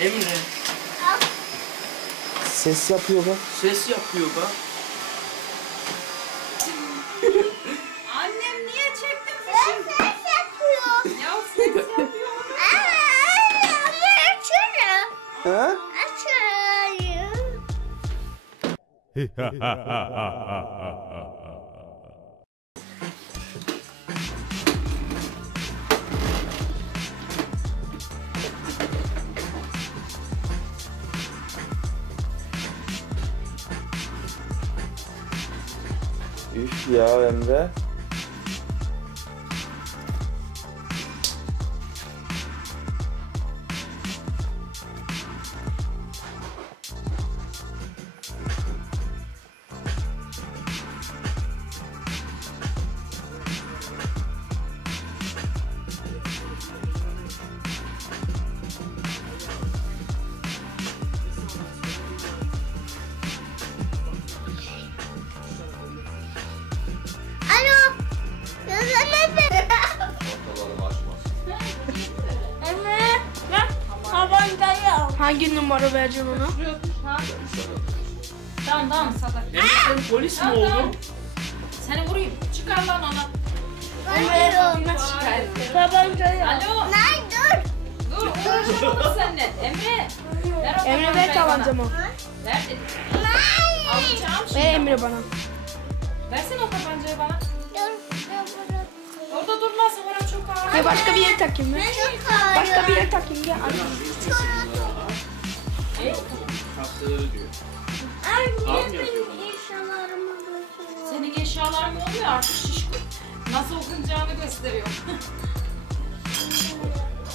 Emre. Ses yapıyor bak. Ses yapıyor bak. Annem niye çektin fişini? Ses yapıyor. Ya ses yapıyor. Ama açıyorum. Ha? Açıyorum. Üf ya Emre. Alo. Emre. Tabancayı al. Hangi numara vereceksin ona? Tamam Sadak. Emre sen polis mi Tamam. oldun? Seni vurayım. Çıkar lan ona. Nasıl Tabancayı al. Alo. Lan dur. Dur uğraşamadık seninle. Emre. Ver o Emre ver tabancayı bana. tabancamı. Ver dedim. Alacağım şimdi. Ver Emre bana. Versene o tabancayı bana. Dur. Orada durmasın. Orada çok ağır. Gel başka bir yere takayım mı? Çok ağır. Başka bir yere takayım gel. Hastaları diyor. Ay Tamam niye yazıyor benim eşyalarımı götürüyor? Senin eşyaların olmuyor artık şişko. Nasıl okunacağını gösteriyor.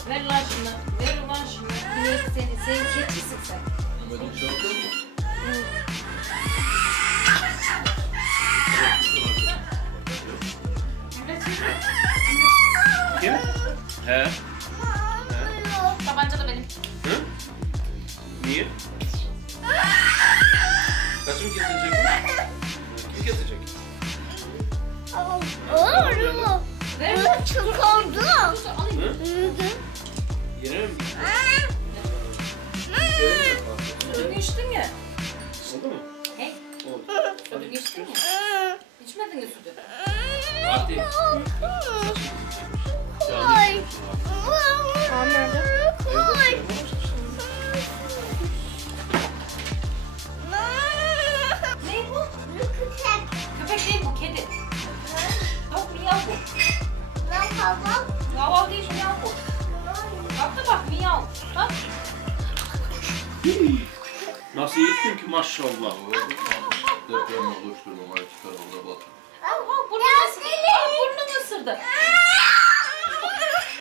Ver lan şunu. Ver ulan şunu. Niye sen keçisin sen. Kim? He. Tabanca da benim. Hı? Niye? Kaçımı kesilecek? Kim kesecek? Olur mu? Ver. Bu çok oldu. Dur, alayım. Hı? Yere mi? Sütünü içtin ya. Oldu mu? Hey. Oldu. Sütünü içtin ya. İçmedin mi sütü? Hadi. Koy. Aa nerede? Koy. Ne bu? Köpek. Köpek değil bu, kedi. Yok miyav bu. Lan baba. Gaval değil miyav bu. Bak da bak miyav. Bak. Nasıl yettin ki maşallah. Deprem oluşturmamaya çıkarıldı bak. Burnunu ısırdı. Burnunu ısırdı.